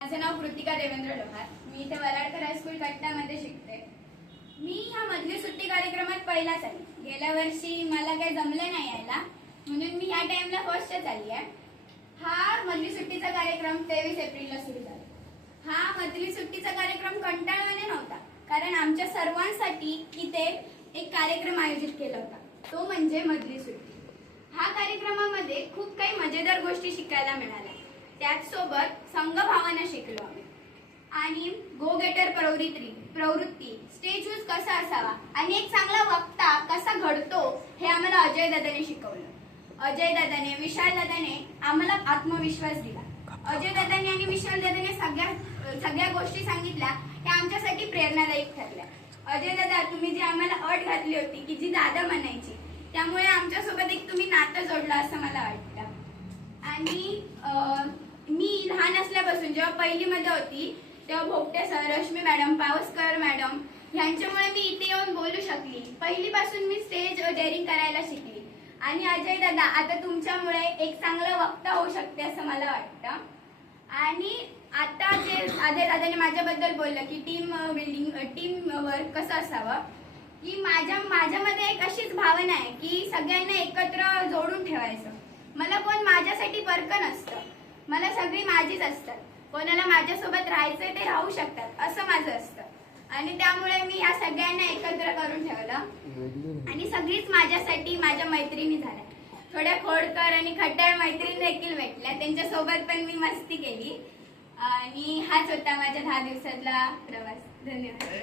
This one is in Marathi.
माझं नाव कृतिका देवेंद्र लोहार. मी इथे वराडकर हायस्कूल कट्टामध्ये शिकते. मी ह्या मधली सुट्टी कार्यक्रमात पहिलाच आली गेल्या वर्षी मला काही जमलं नाही यायला म्हणून मी ह्या टाइमला फर्स्टच आली आहे. हा मधली सुट्टीचा कार्यक्रम तेवीस एप्रिलला सुरू झाला. हा मधली सुट्टीचा कार्यक्रम कंटाळवाने नव्हता कारण आमच्या सर्वांसाठी इथे एक कार्यक्रम आयोजित केला होता. तो म्हणजे मधली सुट्टी. हा कार्यक्रमामध्ये खूप काही मजेदार गोष्टी शिकायला मिळाल्या. त्याचसोबत संघभावना शिकलो आम्ही. आणि गो गेटर प्रवृत्ती प्रवृत्ती. स्टेज यूज कसा असावा? आणि एक चांगला वक्ता कसा घडतो हे आम्हाला अजय दादाने शिकवलं. अजय दादाने विशाल दादाने आम्हाला आत्मविश्वास दिला. अजय दादाने आणि विशाल दादाने सगळ्या सगळ्या गोष्टी सांगितल्या त्या आमच्यासाठी प्रेरणादायक ठरल्या. अजय दादा तुम्ही जी आम्हाला अट घातली होती की जी दादा म्हणायची त्यामुळे आमच्यासोबत एक तुम्ही नातं जोडलं असं मला वाटतं. आणि लहान असल्यापासून जेव्हा पहिलीमध्ये होती तेव्हा Bhogate sir Rashmi madam Pawaskar madam यांच्यामुळे मी इथे येऊन बोलू शकली. पहिलीपासून मी स्टेज डेअरिंग करायला शिकली. आणि अजय दादा आता तुमच्यामुळे एक चांगला वक्ता होऊ शकते असं मला वाटतं. आणि आता जे अजय दादाने माझ्याबद्दल बोललं की टीम बिल्डिंग टीम वर्क कसं असावं की माझ्या माझ्यामध्ये एक अशीच भावना आहे की सगळ्यांना एकत्र जोडून ठेवायचं. मला कोण माझ्यासाठी पर्क नसतं. मला सगळी माझीच असतात. कोणाला माझ्यासोबत राहायचंय ते राहू शकतात. असं माझं असतं. आणि त्यामुळे मी या सगळ्यांना एकत्र करून ठेवलं. आणि सगळीच माझ्यासाठी माझ्या मैत्रिणी झाल्या. थोड्या खोडकर आणि खट्याळ मैत्रिणी देखील भेटल्या. त्यांच्यासोबत पण मी मस्ती केली. आणि हाच होता माझ्या दहा दिवसातला प्रवास. धन्यवाद.